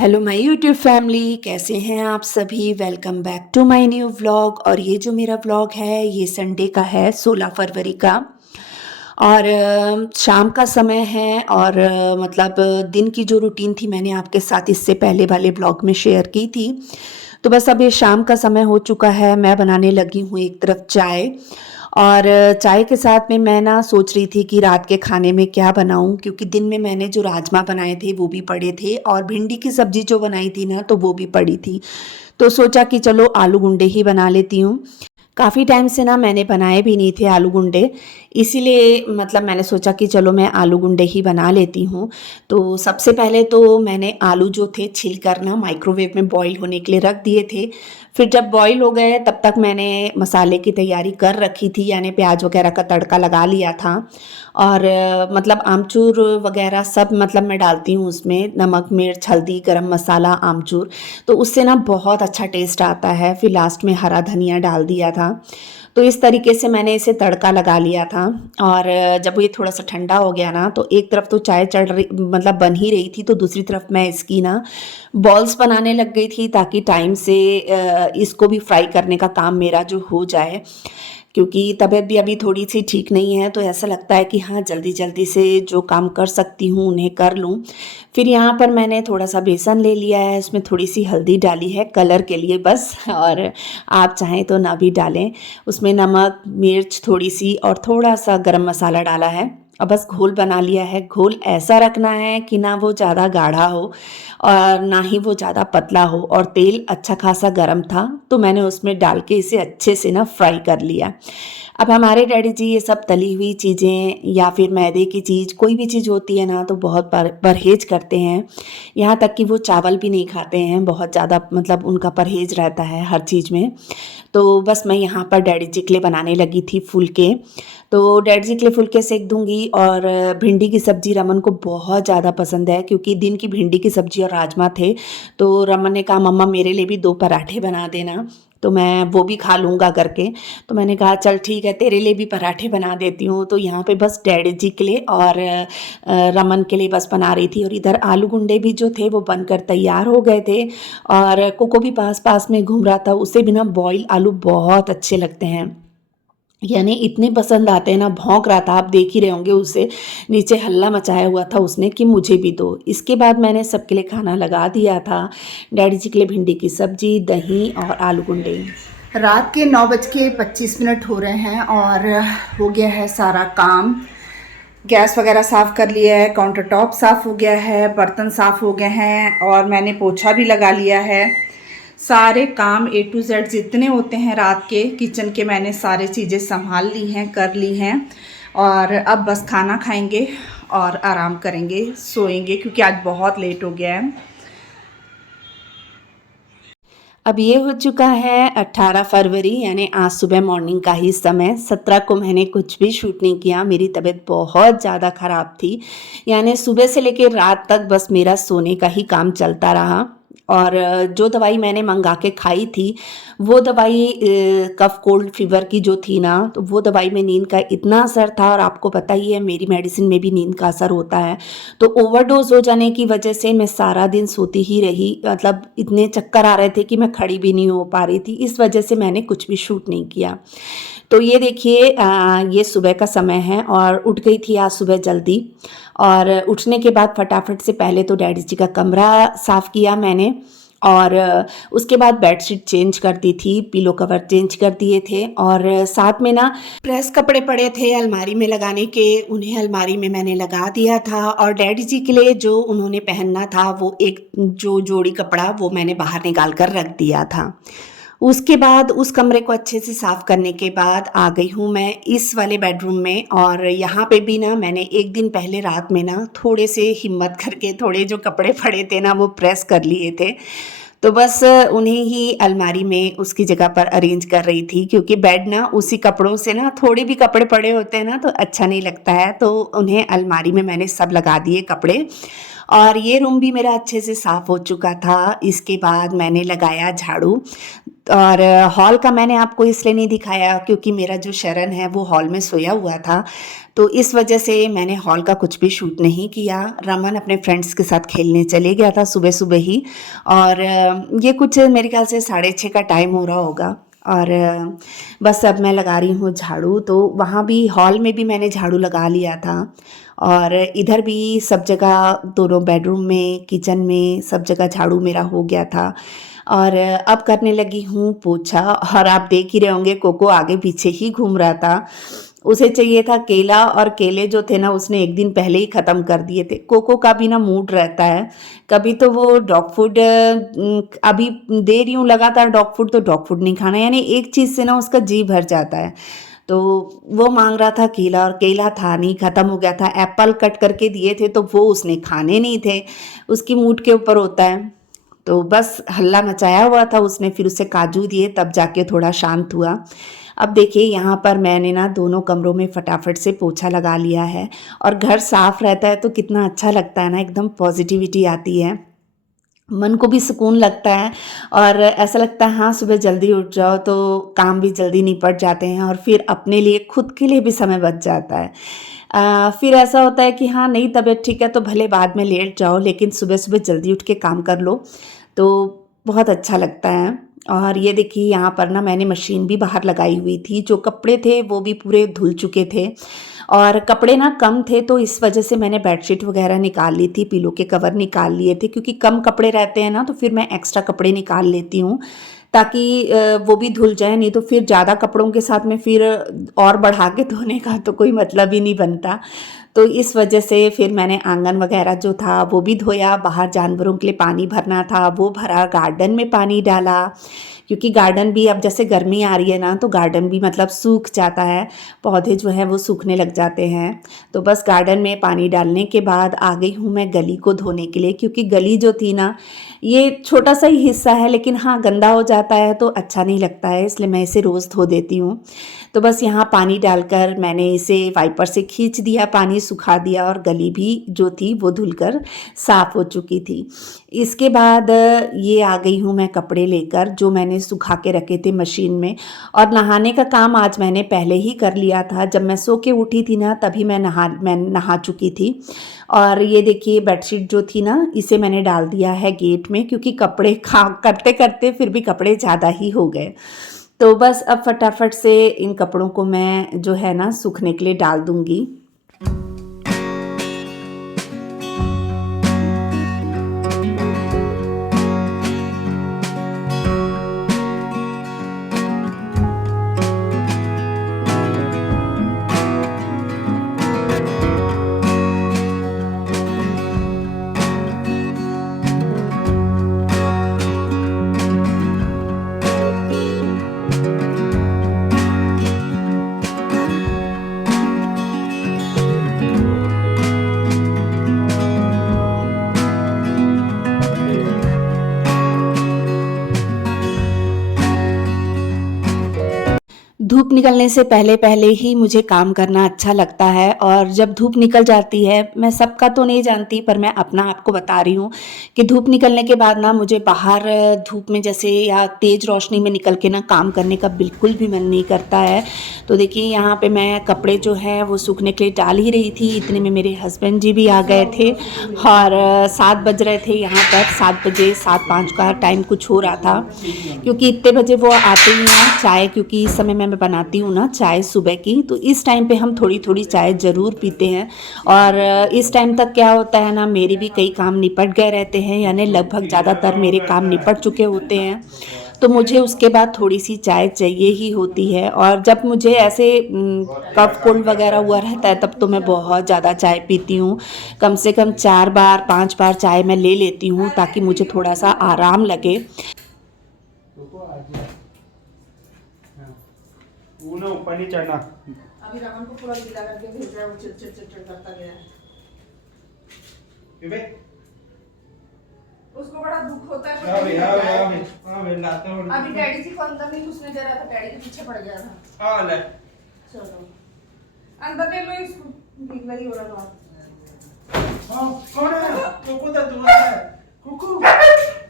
Hello my YouTube family, कैसे हैं आप सभी। Welcome back to my new vlog. और ये जो मेरा व्लॉग है ये संडे का है, 16 फरवरी का। और शाम का समय है और मतलब दिन की जो रूटीन थी मैंने आपके साथ इससे पहले वाले व्लॉग में शेयर की थी। तो बस अब ये शाम का समय हो चुका है, मैं बनाने लगी हूँ एक तरफ चाय। और चाय के साथ में मैं ना सोच रही थी कि रात के खाने में क्या बनाऊं, क्योंकि दिन में मैंने जो राजमा बनाए थे वो भी पड़े थे और भिंडी की सब्जी जो बनाई थी ना तो वो भी पड़ी थी। तो सोचा कि चलो आलू गुंडे ही बना लेती हूँ। काफ़ी टाइम से ना मैंने बनाए भी नहीं थे आलू गुंडे, इसीलिए मतलब मैंने सोचा कि चलो मैं आलू गुंडे ही बना लेती हूँ। तो सबसे पहले तो मैंने आलू जो थे छील कर ना माइक्रोवेव में बॉईल होने के लिए रख दिए थे। फिर जब बॉईल हो गए तब तक मैंने मसाले की तैयारी कर रखी थी, यानी प्याज वगैरह का तड़का लगा लिया था। और मतलब आमचूर वगैरह सब मतलब मैं डालती हूँ उसमें, नमक मिर्च हल्दी गरम मसाला आमचूर। तो उससे ना बहुत अच्छा टेस्ट आता है। फिर लास्ट में हरा धनिया डाल दिया था। तो इस तरीके से मैंने इसे तड़का लगा लिया था। और जब ये थोड़ा सा ठंडा हो गया ना तो एक तरफ तो चाय चढ़ रही मतलब बन ही रही थी, तो दूसरी तरफ मैं इसकी ना बॉल्स बनाने लग गई थी ताकि टाइम से इसको भी फ्राई करने का काम मेरा जो हो जाए। क्योंकि तबीयत भी अभी थोड़ी सी ठीक नहीं है, तो ऐसा लगता है कि हाँ जल्दी जल्दी से जो काम कर सकती हूँ उन्हें कर लूँ। फिर यहाँ पर मैंने थोड़ा सा बेसन ले लिया है, इसमें थोड़ी सी हल्दी डाली है कलर के लिए बस। और आप चाहें तो ना भी डालें। उसमें नमक मिर्च थोड़ी सी और थोड़ा सा गरम मसाला डाला है। और बस घोल बना लिया है। घोल ऐसा रखना है कि ना वो ज़्यादा गाढ़ा हो और ना ही वो ज़्यादा पतला हो। और तेल अच्छा खासा गर्म था तो मैंने उसमें डाल के इसे अच्छे से ना फ्राई कर लिया। अब हमारे डैडी जी ये सब तली हुई चीज़ें या फिर मैदे की चीज़ कोई भी चीज़ होती है ना तो बहुत परहेज करते हैं। यहाँ तक कि वो चावल भी नहीं खाते हैं, बहुत ज़्यादा मतलब उनका परहेज रहता है हर चीज़ में। तो बस मैं यहाँ पर डैडी जी के लिए बनाने लगी थी फुलके। तो डैडी जी के लिए फुलके सेक दूंगी। और भिंडी की सब्ज़ी रमन को बहुत ज़्यादा पसंद है, क्योंकि दिन की भिंडी की सब्ज़ी और राजमा थे। तो रमन ने कहा मम्मा मेरे लिए भी 2 पराठे बना देना, तो मैं वो भी खा लूँगा करके। तो मैंने कहा चल ठीक है तेरे लिए भी पराठे बना देती हूँ। तो यहाँ पे बस डैडी जी के लिए और रमन के लिए बस बना रही थी। और इधर आलू गुंडे भी जो थे वो बनकर तैयार हो गए थे। और कोको भी पास पास में घूम रहा था, उसे बिना बॉईल आलू बहुत अच्छे लगते हैं, यानी इतने पसंद आते हैं ना। भौंक रहा था, आप देख ही रहे होंगे उसे, नीचे हल्ला मचाया हुआ था उसने कि मुझे भी दो। इसके बाद मैंने सबके लिए खाना लगा दिया था। डैडी जी के लिए भिंडी की सब्जी दही और आलू गुंडे। रात के 9:25 हो रहे हैं और हो गया है सारा काम। गैस वगैरह साफ़ कर लिया है, काउंटर टॉप साफ़ हो गया है, बर्तन साफ़ हो गए हैं और मैंने पोछा भी लगा लिया है। सारे काम A to Z जितने होते हैं रात के किचन के मैंने सारे चीज़ें संभाल ली हैं, कर ली हैं। और अब बस खाना खाएंगे और आराम करेंगे, सोएंगे, क्योंकि आज बहुत लेट हो गया है। अब ये हो चुका है 18 फरवरी, यानी आज सुबह मॉर्निंग का ही समय। 17 को मैंने कुछ भी शूट नहीं किया, मेरी तबीयत बहुत ज़्यादा ख़राब थी। यानी सुबह से लेकर रात तक बस मेरा सोने का ही काम चलता रहा। और जो दवाई मैंने मंगा के खाई थी वो दवाई कफ कोल्ड फीवर की जो थी ना, तो वो दवाई में नींद का इतना असर था। और आपको पता ही है मेरी मेडिसिन में भी नींद का असर होता है। तो ओवरडोज हो जाने की वजह से मैं सारा दिन सोती ही रही, मतलब इतने चक्कर आ रहे थे कि मैं खड़ी भी नहीं हो पा रही थी। इस वजह से मैंने कुछ भी शूट नहीं किया। तो ये देखिए ये सुबह का समय है और उठ गई थी आज सुबह जल्दी। और उठने के बाद फटाफट से पहले तो डैडी जी का कमरा साफ़ किया मैंने। और उसके बाद बेडशीट चेंज कर दी थी, पिलो कवर चेंज कर दिए थे। और साथ में ना प्रेस कपड़े पड़े थे अलमारी में लगाने के, उन्हें अलमारी में मैंने लगा दिया था। और डैडी जी के लिए जो उन्होंने पहनना था वो एक जो जोड़ी कपड़ा वो मैंने बाहर निकाल कर रख दिया था। उसके बाद उस कमरे को अच्छे से साफ़ करने के बाद आ गई हूँ मैं इस वाले बेडरूम में। और यहाँ पे भी ना मैंने एक दिन पहले रात में ना थोड़े से हिम्मत करके थोड़े जो कपड़े पड़े थे ना वो प्रेस कर लिए थे। तो बस उन्हें ही अलमारी में उसकी जगह पर अरेंज कर रही थी, क्योंकि बेड ना उसी कपड़ों से ना, थोड़े भी कपड़े पड़े होते हैं ना तो अच्छा नहीं लगता है। तो उन्हें अलमारी में मैंने सब लगा दिए कपड़े। और ये रूम भी मेरा अच्छे से साफ़ हो चुका था। इसके बाद मैंने लगाया झाड़ू। और हॉल का मैंने आपको इसलिए नहीं दिखाया क्योंकि मेरा जो शरण है वो हॉल में सोया हुआ था, तो इस वजह से मैंने हॉल का कुछ भी शूट नहीं किया। रमन अपने फ्रेंड्स के साथ खेलने चले गया था सुबह सुबह ही, और ये कुछ मेरे ख्याल से 6:30 का टाइम हो रहा होगा। और बस अब मैं लगा रही हूँ झाड़ू, तो वहाँ भी हॉल में भी मैंने झाड़ू लगा लिया था, और इधर भी सब जगह, दोनों बेडरूम में, किचन में, सब जगह झाड़ू मेरा हो गया था। और अब करने लगी हूँ पोछा, और आप देख ही रहे होंगे कोको आगे पीछे ही घूम रहा था। उसे चाहिए था केला, और केले जो थे ना उसने एक दिन पहले ही ख़त्म कर दिए थे। कोको का भी ना मूड रहता है, कभी तो वो डॉग फूड, अभी दे रही हूँ लगातार डॉग फूड, तो डॉग फूड नहीं खाना, यानी एक चीज़ से ना उसका जी भर जाता है। तो वो मांग रहा था केला, और केला था नहीं, ख़त्म हो गया था। एप्पल कट करके दिए थे तो वो उसने खाने नहीं थे, उसकी मूड के ऊपर होता है। तो बस हल्ला मचाया हुआ था उसने, फिर उसे काजू दिए तब जाके थोड़ा शांत हुआ। अब देखिए यहाँ पर मैंने ना दोनों कमरों में फटाफट से पोछा लगा लिया है, और घर साफ रहता है तो कितना अच्छा लगता है ना, एकदम पॉजिटिविटी आती है, मन को भी सुकून लगता है। और ऐसा लगता है हाँ सुबह जल्दी उठ जाओ तो काम भी जल्दी निपट जाते हैं, और फिर अपने लिए, खुद के लिए भी समय बच जाता है। फिर ऐसा होता है कि हाँ नहीं तबीयत ठीक है तो भले बाद में लेट जाओ, लेकिन सुबह सुबह जल्दी उठ के काम कर लो तो बहुत अच्छा लगता है। और ये देखिए यहाँ पर ना मैंने मशीन भी बाहर लगाई हुई थी, जो कपड़े थे वो भी पूरे धुल चुके थे, और कपड़े ना कम थे तो इस वजह से मैंने बेडशीट वगैरह निकाल ली थी, पिलो के कवर निकाल लिए थे, क्योंकि कम कपड़े रहते हैं ना तो फिर मैं एक्स्ट्रा कपड़े निकाल लेती हूँ ताकि वो भी धुल जाए, नहीं तो फिर ज़्यादा कपड़ों के साथ में फिर और बढ़ा के धोने का तो कोई मतलब ही नहीं बनता। तो इस वजह से फिर मैंने आंगन वगैरह जो था वो भी धोया, बाहर जानवरों के लिए पानी भरना था वो भरा, गार्डन में पानी डाला, क्योंकि गार्डन भी अब जैसे गर्मी आ रही है ना तो गार्डन भी मतलब सूख जाता है, पौधे जो हैं वो सूखने लग जाते हैं। तो बस गार्डन में पानी डालने के बाद आ गई हूँ मैं गली को धोने के लिए, क्योंकि गली जो थी ना, ये छोटा सा ही हिस्सा है लेकिन हाँ गंदा हो जाता है तो अच्छा नहीं लगता है, इसलिए मैं इसे रोज़ धो देती हूँ। तो बस यहाँ पानी डालकर मैंने इसे वाइपर से खींच दिया, पानी सुखा दिया, और गली भी जो थी वो धुलकर साफ़ हो चुकी थी। इसके बाद ये आ गई हूँ मैं कपड़े लेकर जो मैंने सुखा के रखे थे मशीन में, और नहाने का काम आज मैंने पहले ही कर लिया था, जब मैं सो के उठी थी ना तभी मैं नहा चुकी थी। और ये देखिए बेडशीट जो थी ना इसे मैंने डाल दिया है गेट में, क्योंकि कपड़े खा करते करते फिर भी कपड़े ज़्यादा ही हो गए। तो बस अब फटाफट से इन कपड़ों को मैं जो है ना सूखने के लिए डाल दूँगी। धूप निकलने से पहले पहले ही मुझे काम करना अच्छा लगता है, और जब धूप निकल जाती है, मैं सबका तो नहीं जानती पर मैं अपना आपको बता रही हूँ कि धूप निकलने के बाद ना मुझे बाहर धूप में जैसे या तेज़ रोशनी में निकल के ना काम करने का बिल्कुल भी मन नहीं करता है। तो देखिए यहाँ पे मैं कपड़े जो है वो सूखने के लिए डाल ही रही थी, इतने में मेरे हस्बैंड जी भी आ गए थे, और 7 बज रहे थे यहाँ पर, 7 बजे 7:05 का टाइम कुछ हो रहा था, क्योंकि इतने बजे वो आते ही हैं। चाय, क्योंकि इस समय मैं बनाती हूँ ना चाय सुबह की, तो इस टाइम पे हम थोड़ी थोड़ी चाय ज़रूर पीते हैं, और इस टाइम तक क्या होता है ना मेरे भी कई काम निपट गए रहते हैं, यानी लगभग ज़्यादातर मेरे काम निपट चुके होते हैं, तो मुझे उसके बाद थोड़ी सी चाय चाहिए ही होती है। और जब मुझे ऐसे कफ कोल्ड वगैरह हुआ रहता है तब तो मैं बहुत ज़्यादा चाय पीती हूँ, कम से कम 4 बार 5 बार चाय मैं ले लेती हूँ ताकि मुझे थोड़ा सा आराम लगे। वो ना ऊपर नहीं चढ़ना। अभी रमन को पूरा गीला करके भेज रहा है, वो चिड़ चिड़ चिड़ चिड़ करता गया है। उसको बड़ा दुख होता है। अभी डैडी जी को अंदर नहीं घुसने दे रहा था, डैडी के पीछे पड़ गया था। हाँ ले चलो अंदर ले लो इसको, गीला ही हो रहा था। हाँ कौन है? कोको दा दूर है। कोको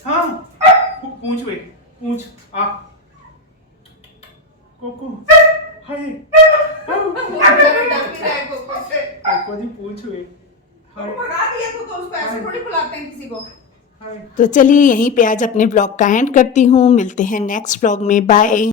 हाँ पूछ वे पूछ आ कोको हाय डर भी रहा है कोको से। कोको जी पूछ हुए हाय भगा दिया तो उसको ऐसे थोड़ी बुलाते हैं किसी को। हाय तो चलिए यहीं पे आज अपने ब्लॉग का एंड करती हूँ, मिलते हैं नेक्स्ट ब्लॉग में, बाय।